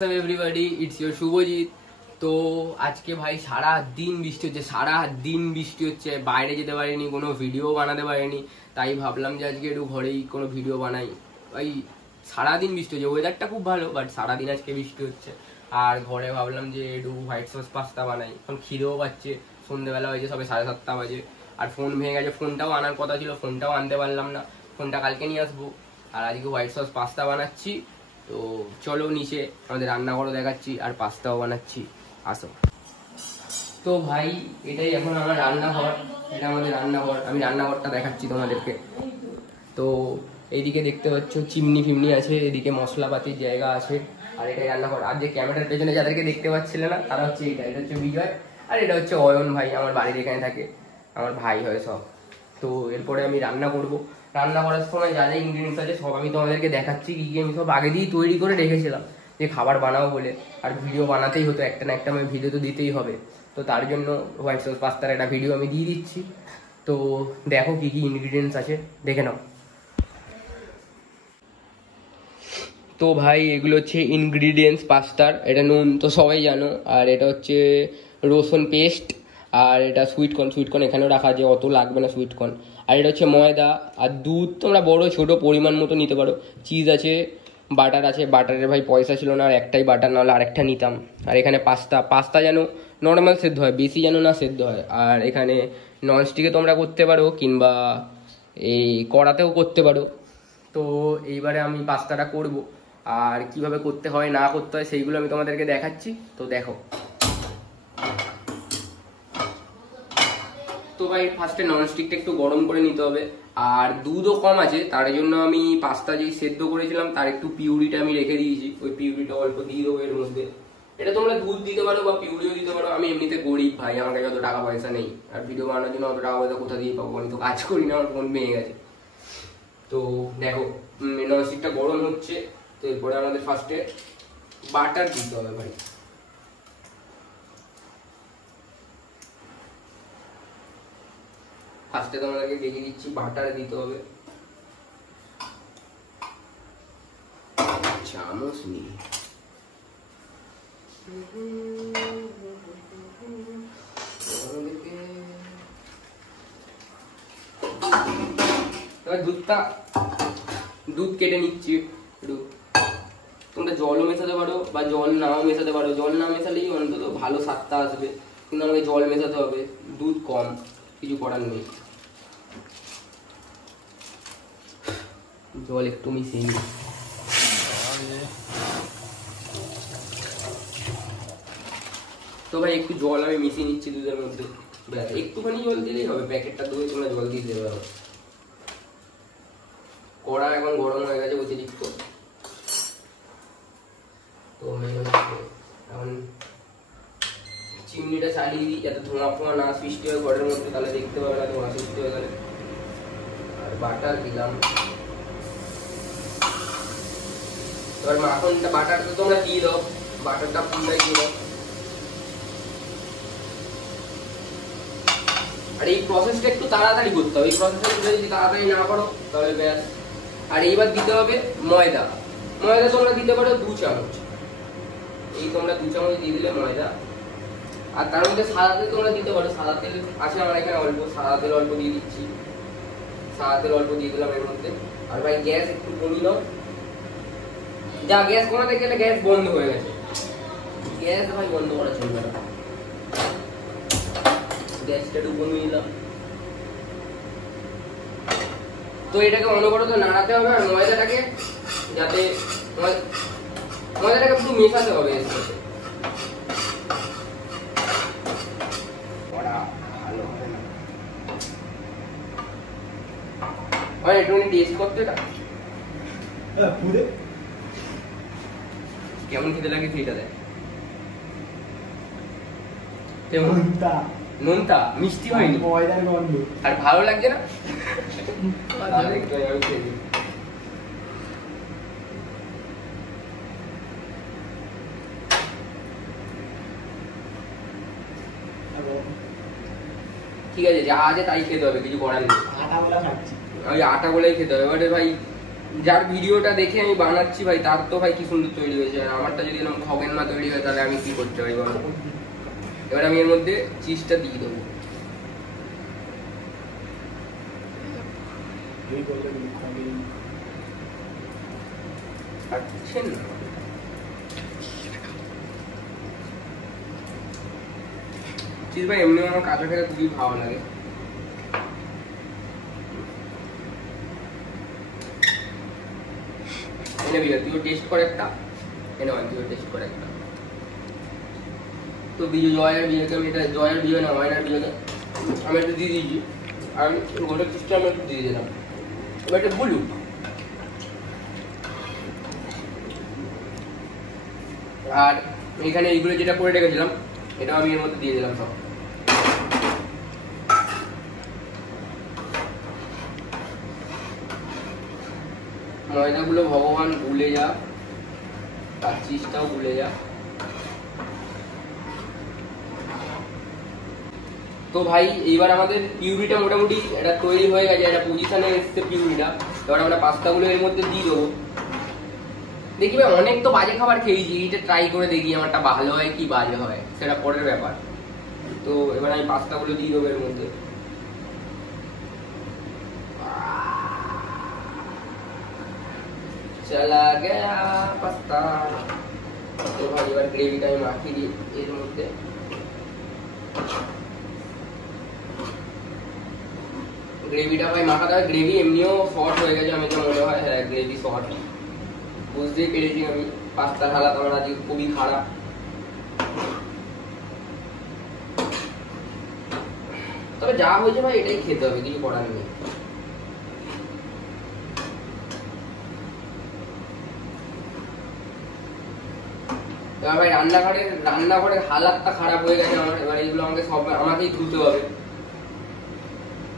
Everybody, it's your Subhajit. তো আজকে ভাই সারা দিন বৃষ্টি হচ্ছে, বাইরে যেতে পারিনি, কোনো ভিডিও বানাতে পারিনি। তাই ভাবলাম যে আজকে একটু ঘরেই কোনো ভিডিও বানাই। ভাই সারাদিন বৃষ্টি হচ্ছে, ওয়েদারটা খুব ভালো, বাট সারাদিন আজকে বৃষ্টি হচ্ছে। আর ঘরে ভাবলাম যে একটু হোয়াইট সস পাস্তা বানাই। এখন খিদেও পাচ্ছে, সন্ধ্যেবেলা হয়েছে, সবে 7:30 বাজে। আর ফোন ভেঙে গেছে, ফোনটাও আনার কথা ছিল, ফোনটাও আনতে পারলাম না। ফোনটা কালকে নিয়ে আসবো। আর আজকে হোয়াইট সস পাস্তা বানাচ্ছি। তো চলো নিচে আমাদের রান্নাঘরও দেখাচ্ছি আর পাস্তাও বানাচ্ছি, আসো। তো ভাই এটাই এখন আমার রান্নাঘর, এটা আমাদের রান্নাঘর। আমি রান্নাঘরটা দেখাচ্ছি তোমাদেরকে। তো এইদিকে দেখতে পাচ্ছ চিমনি ফিমনি আছে, এদিকে মশলাপাতির জায়গা আছে। আর এটাই রান্নাঘর। আর যে ক্যামেরার পেছনে যাদেরকে দেখতে পাচ্ছিলে না, তারা হচ্ছে এটা হচ্ছে বিজয়, আর এটা হচ্ছে অয়ন ভাই, আমার বাড়ির এখানে থাকে, আমার ভাই হয় সব। তো এরপরে আমি রান্না করব। রান্না করার সময় যা যা ইনগ্রিডিয়েন্টস আছে সব আমি তোমাদেরকে দেখাচ্ছি। কি আমি সব আগে দিয়েই তৈরি করে রেখেছিলাম যে খাবার বানাবো বলে। আর ভিডিও বানাতেই হতো, একটা না একটা আমি ভিডিও তো দিতেই হবে। তো তার জন্য হোয়াইট সস পাস্তার একটা ভিডিও আমি দিয়ে দিচ্ছি। তো দেখো কি কি ইনগ্রিডিয়েন্টস আছে, দেখে নাও। তো ভাই এগুলো হচ্ছে ইনগ্রিডিয়েন্টস পাস্তার। এটা নুন তো সবাই জানো, আর এটা হচ্ছে রসুন পেস্ট, আর এটা সুইটকর্ন এখানেও রাখা আছে, অত লাগবে না সুইটকর্ন। আর এটা হচ্ছে ময়দা আর দুধ, তোমরা বড় ছোট পরিমাণ মতো নিতে পারো। চিজ আছে, বাটার আছে, বাটারের ভাই পয়সা ছিল না, আর একটাই বাটার, নাহলে আরেকটা নিতাম। আর এখানে পাস্তা যেন নর্মাল সেদ্ধ হয়, বেশি যেন না সেদ্ধ হয়। আর এখানে ননস্টিকে তোমরা করতে পারো, কিংবা এই কড়াতেও করতে পারো। তো এইবারে আমি পাস্তাটা করব, আর কিভাবে করতে হয় না করতে হয় সেইগুলো আমি তোমাদেরকে দেখাচ্ছি। তো দেখো। তো ভাই ফার্স্টে ননস্টিকটা একটু গরম করে নিতে হবে। আর দুধও কম আছে, তার জন্য আমি পাস্তা যেই সেদ্ধ করেছিলাম তার একটু পিউরিটা আমি রেখে দিয়েছি, ওই পিউরিটা অল্প দিয়ে দেবো এর মধ্যে। এটা তোমরা দুধ দিতে পারো বা পিউরিও দিতে পারো। আমি এমনিতে গরিব ভাই, আমার কাছে অত টাকা পয়সা নেই, আর ভিডিও বানানোর জন্য অত টাকা পয়সা কোথা দিয়ে পাবো? আমি তো কাজ করি না, আমার ফোন ভেঙে গেছে। তো দেখো ননস্টিকটা গরম হচ্ছে। তো এরপরে আমাদের ফার্স্টে বাটার দিতে হবে ভাই। ফার্স্টে তোমাদেরকে দেখিয়ে দিচ্ছি, বাটার দিতে হবে চামচ নিয়ে। দুধ কেটে নিচ্ছি একটু। তোমরা জলও মেশাতে পারো বা জল নাও মেশাতে পারো। জল না মেশালেই অন্তত ভালো স্বাদটা আসবে, কিন্তু আমাকে জল মেশাতে হবে, দুধ কম, কিছু করার নেই। জল একটু মিশিয়ে নিই। তো ভাই একটু জল আমি মিশিয়ে নিচ্ছি দুধের মধ্যে। একটুখানি জল দিলেই হবে, প্যাকেটটা ধুয়ে তোমরা জল দিয়ে দেবে। কড়া এখন গরম হয়ে গেছে অতিরিক্ত। তো এখন চিমনিটা চালিয়ে দিই, যাতে ধোঁয়া ফোঁয়া না সৃষ্টি হয় ঘরের মধ্যে, তাহলে দেখতে পাবে না ধোঁয়া সৃষ্টি হয়ে গেলে। আর বাটার দিলাম। এবার মাখনটা, বাটারটা তোমরা দিয়ে দাও, বাটারটা পুরোটাই দিয়ে দাও। আর এই প্রসেসটা একটু তাড়াতাড়ি করতে হবে, এই প্রসেসটা যদি তাড়াতাড়ি না করো তাহলে ব্যাস। আর এইবার দিতে হবে ময়দা। ময়দা তোমরা দিতে পারো 2 চামচ। এই তোমরা 2 চামচ দিয়ে দিলে ময়দা। আর তার মধ্যে সাদা তেল তোমরা দিতে পারো, সাদা তেল আছে আমার এখানে অল্প, সাদা তেল অল্প দিয়ে দিচ্ছি। সাদা তেল অল্প দিয়ে দিলাম এর মধ্যে। আর ভাই গ্যাস একটু কমিয়ে দাও। যা গ্যাস কমাতে গেলে গ্যাস বন্ধ হয়ে গেছে, গ্যাস ভাই বন্ধ করা চলবে না। গ্যাসটা একটু কমিয়ে দিলাম। তো এটাকে অনবরত নাড়াতে হবে, আর ময়দাটাকে যাতে ময়দাটাকে একটু মেশাতে হবে এর সাথে। একটু টেস্ট করতে, এটা কেমন খেতে লাগে সেটা দেয়। নুনটা মিষ্টি হয়নি, আর ভালো লাগছে না। ঠিক আছে, যা আছে তাই খেতে হবে, কিছু করার নেই। ওই আটা বলেই খেতে হবে। এবারে ভাই যার ভিডিওটা দেখে আমি বানাচ্ছি ভাই তার তো ভাই কি সুন্দর তৈরি হয়েছে, আর আমারটা যদি এরকম খগেন না তৈরি হয় তাহলে আমি কি করতে পারি বলো। এবার আমি এর মধ্যে চিজটা দিয়ে দেবো। আচ্ছা না চিজ ভাই এমনি আমার কাঁচা খেতে খুবই ভালো লাগে। এনে বিয়ে তুইও টেস্ট করে একটা, এনে ভাই তুইও টেস্ট করে একটা। তো বিজয় জয়ের বিয়েকে আমি এটা জয়ের বিয়ে না ময়নার বিয়েকে আমি একটু দিয়ে দিয়েছি, আর আমি গোটা চিজটা আমি একটু দিয়ে দিলাম। এবার একটা বলুন আর এখানে এইগুলো যেটা করে রেখেছিলাম এটা আমি এর মধ্যে দিয়ে দিলাম সব। ময়দাগুলো ভগবান ভুলে যা, তার চিজটাও ভুলে যা। তো ভাই এইবার আমাদের পিউরিটা মোটামুটি এটা তৈরি হয়ে গেছে, একটা পজিশনে এসছে পিউরিটা। এবার আমরা পাস্তাগুলো এর মধ্যে দিয়ে দেবো। দেখি ভাই অনেক তো বাজে খাবার খেয়েছি, এটা ট্রাই করে দেখি আমারটা ভালো হয় কি বাজে হয় সেটা পরের ব্যাপার। তো এবার আমি পাস্তাগুলো দিয়ে দেবো এর মধ্যে। চলা গয়া পাস্তা। তো ভাই এবার গ্রেভিটা আমি মাখিয়ে দিই এর মধ্যে। গ্রেভিটা ভাই মাখাতে হয়, গ্রেভি এমনিও শর্ট হয়ে গেছে আমি তো মনে হয়। হ্যাঁ গ্রেভি শর্ট বুঝতেই পেরেছি আমি। পাস্তার হালাত আমার আজকে খুবই খারাপ। তবে যা হয়েছে ভাই এটাই খেতে হবে, কিছু করার নেই। এবার ভাই রান্নাঘরের হালাতটা খারাপ হয়ে গেছে আমার। এবার এগুলো আমাকে সব আমাকেই ধুতে হবে,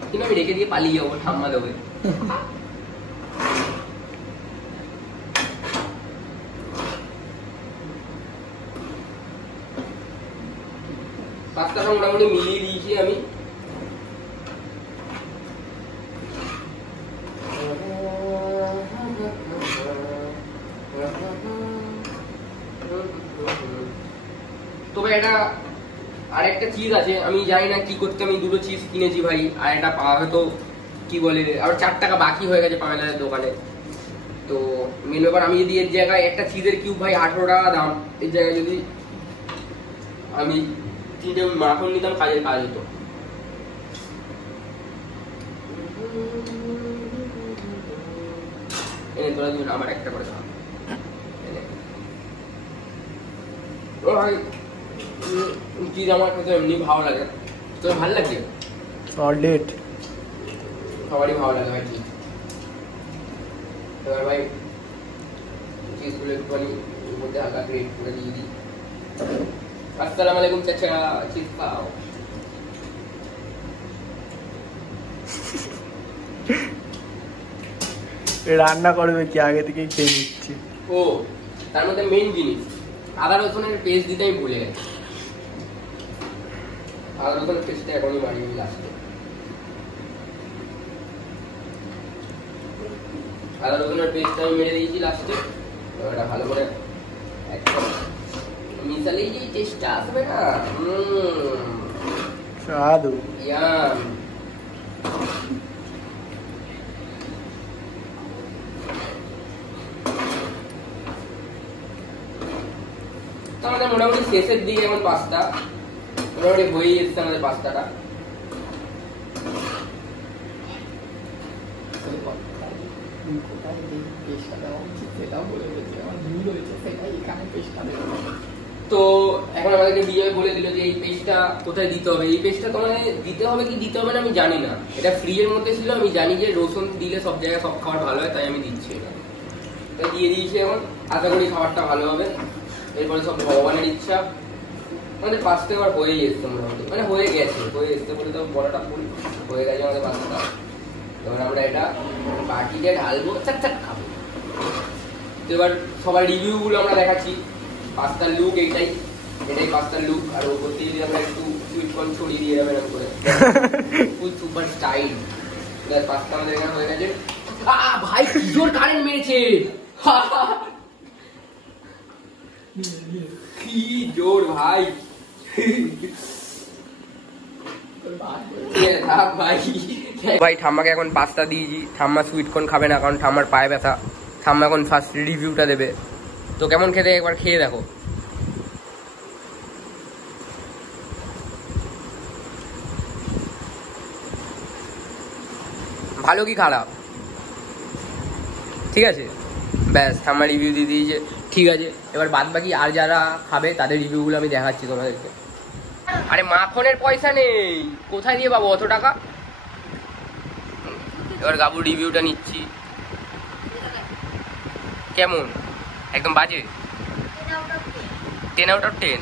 কিন্তু আমি রেখে দিয়ে পালিয়ে যাবো, ঠাম্মা দেবে। পাস্তাটা মোটামুটি মিলিয়ে দিয়েছি আমি। তবে এটা আরেকটা চিজ আছে, আমি জানি না কি করতে, আমি দুটো চিজ কিনেছি ভাই, আর একটা পাওয়া হয়তো কি বলে আর 4 টাকা বাকি হয়ে গেছে পামেলার দোকানে। তো মেন ব্যাপার আমি যদি এর জায়গায় একটা চিজের কিউব ভাই 18 টাকা দাম, এর জায়গায় যদি আমি 3টে মাখন নিতাম কাজের কাজ হতো। এনে তোরা দুজন আমার একটা করে দাও। ভাই চিজ আমার খেতে এমনি ভালো লাগে, তোর ভালো লাগে? সলিড সবারই ভালো লাগে ভাই চিজ। এবার ভাই চিজগুলো একটুখানি এর মধ্যে হালকা গ্রেট করে দিয়ে দিই। আসসালামু আলাইকুম চাচা, চিজ খাও। রান্না করবে কি আগে থেকেই খেয়ে নিচ্ছি। ও তার মধ্যে মেইন জিনিস আদা রসুনের পেস্ট দিতে আমি ভুলে গেছি। আদা রসুনের পেস্টটা এখনই মারি আমি লাস্টে। আদা রসুনের পেস্টটা আমি মেরে দিয়েছি লাস্টে। এটা ভালো করে একদম মিশালেই যে টেস্টটা আসবে না, সাধু ইয়াম। আমাদের মোটামুটি শেষের দিকে এখন পাস্তা মোটামুটি হয়ে এসছে আমাদের পাস্তাটা। তো এখন আমাদেরকে বিজয় বলে দিল যে এই পেস্টটা কোথায় দিতে হবে। এই পেস্টটা তোমার দিতে হবে কি দিতে হবে না আমি জানি না, এটা ফ্রিজের মধ্যে ছিল। আমি জানি যে রসুন দিলে সব জায়গায় সব খাবার ভালো হয়, তাই আমি দিচ্ছি এটা। তাই দিয়ে দিয়েছি, এখন আশা করি খাবারটা ভালো হবে। এরপরে সব ভগবানের ইচ্ছা। আমাদের পাস্তা এবার হয়ে এসছে মোটামুটি, মানে হয়ে গেছে, হয়ে এসছে বলে তো বড়টা ফুল হয়ে গেছে আমাদের পাস্তা। এবার আমরা এটা বাটিতে ঢালবো, চাক চাক খাবো। তো এবার সবার রিভিউগুলো আমরা দেখাচ্ছি। পাস্তার লুক এটাই পাস্তার লুক। আর ওপর দিয়ে যদি আমরা একটু সুইট কর্ন ছড়িয়ে দিয়ে যাবেন এরকম করে ফুল সুপার স্টাইল। পাস্তা আমাদের এখানে হয়ে গেছে। ভাই কি জোর কারেন্ট মেরেছে, কি জোর ভাই। ভাই ঠাম্মাকে এখন পাস্তা দিয়েছি, ঠাম্মা সুইট কর্ন খাবে না কারণ ঠাম্মার পায়ে ব্যথা। ঠাম্মা এখন ফার্স্ট রিভিউটা দেবে, তো কেমন খেতে একবার খেয়ে দেখো। ভালো কি খারাপ? ঠিক আছে, ব্যাস ঠাম্মা রিভিউ দিয়ে দিয়েছে, ঠিক আছে। এবার বাদ বাকি আর যারা খাবে তাদের রিভিউগুলো আমি দেখাচ্ছি তোমাদেরকে। আরে মাখনের পয়সা নেই, কোথায় দিয়ে পাবো অত টাকা? এবার গাবুর রিভিউটা নিচ্ছি। কেমন? একদম বাজে, 10 আউট অফ 10।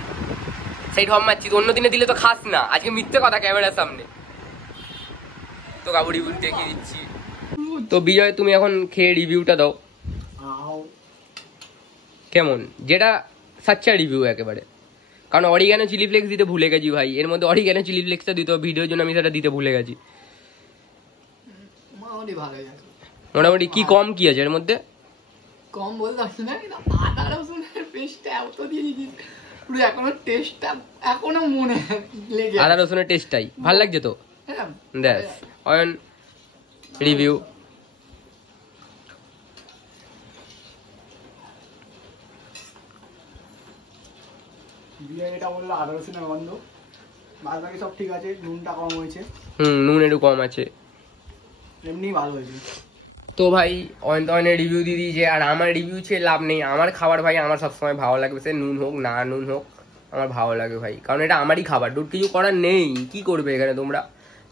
সেই ঢপ মারছি, অন্য দিনে দিলে তো খাস না, আজকে মিথ্যে কথা ক্যামেরার সামনে। তো গাবু রিভিউ দেখিয়ে দিচ্ছি। তো বিজয় তুমি এখন খেয়ে রিভিউটা দাও কেমন, যেটা সাচ্চা রিভিউ একেবারে। কারণ অরিগ্যানো চিলি ফ্লেক্স দিতে ভুলে গেছি ভাই, এর মধ্যে অরিগ্যানো চিলি ফ্লেক্সটা দিতে হবে, ভিডিওর জন্য আমি সেটা দিতে ভুলে গেছি। মোটামুটি কি কম কি আছে এর মধ্যে? কম বলতে পারছি না, কিন্তু আদা রসুনের পেস্টটা এত দিয়ে দিয়েছিস, পুরো এখনো টেস্টটা এখনো মনে লেগে। আদা রসুনের টেস্টটাই ভাল লাগছে তো। দেখ অয়ন রিভিউ। বিরিয়ানিটা বললো আদা রসুনের গন্ধ, বাদ বাকি সব ঠিক আছে। নুনটা কম হয়েছে, নুন একটু কম আছে, এমনি ভালো হয়েছে। তো ভাই অয়নের রিভিউ দিয়ে দিয়েছে, আর আমার রিভিউ ছে লাভ নেই। আমার খাবার ভাই আমার সবসময় ভালো লাগবে, সে নুন হোক না নুন হোক আমার ভালো লাগে ভাই, কারণ এটা আমারই খাবার, ডুট কিছু করার নেই, কি করবে এখানে তোমরা।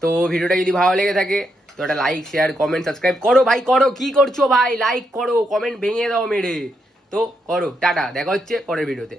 তো ভিডিওটা যদি ভালো লেগে থাকে তো একটা লাইক শেয়ার কমেন্ট সাবস্ক্রাইব করো ভাই, করো, কি করছো ভাই, লাইক করো, কমেন্ট ভেঙে দাও মেরে, তো করো। টাটা, দেখা হচ্ছে পরের ভিডিওতে।